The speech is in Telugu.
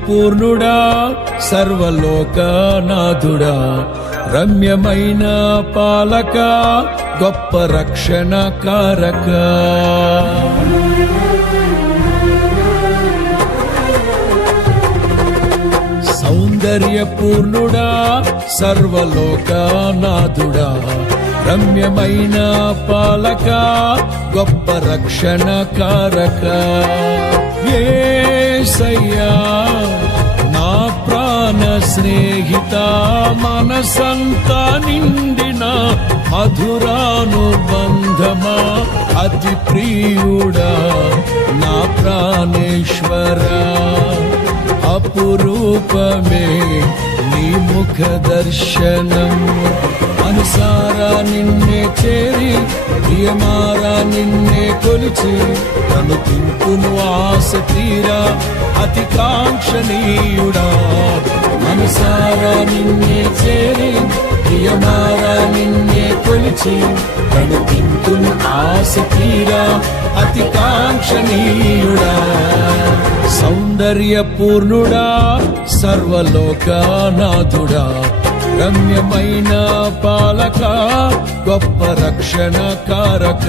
పూర్ణుడా సర్వలోకనాథుడా రమ్యమైన పాలక గొప్ప రక్షణ కారక సౌందర్యపూర్ణుడా సర్వలోకనాథుడా రమ్యమైన పాలక గొప్ప రక్షణ కారక యేసయ్యా నా ప్రాణ స్నేహిత మనసంతా నిండిన మధురానుబంధమా అతి ప్రియుడా నా ప్రాణేశ్వరా అపురూపమే నీ ముఖ దర్శనం అనుసారా నిన్నే చేరి ప్రియమారా నిన్నే కొలిచి తను తింపును ఆశ తీరా అతి కాంక్షణీయుడా మనసారా నిన్నే చేరి ప్రియమారా నిన్నే కొలిచి తను తింపును ఆశ తీరా అతి కాంక్షణీయుడా సౌందర్యపూర్ణుడా సర్వలోకనాథుడా రమ్యమైన పాలక గొప్ప రక్షణ కారక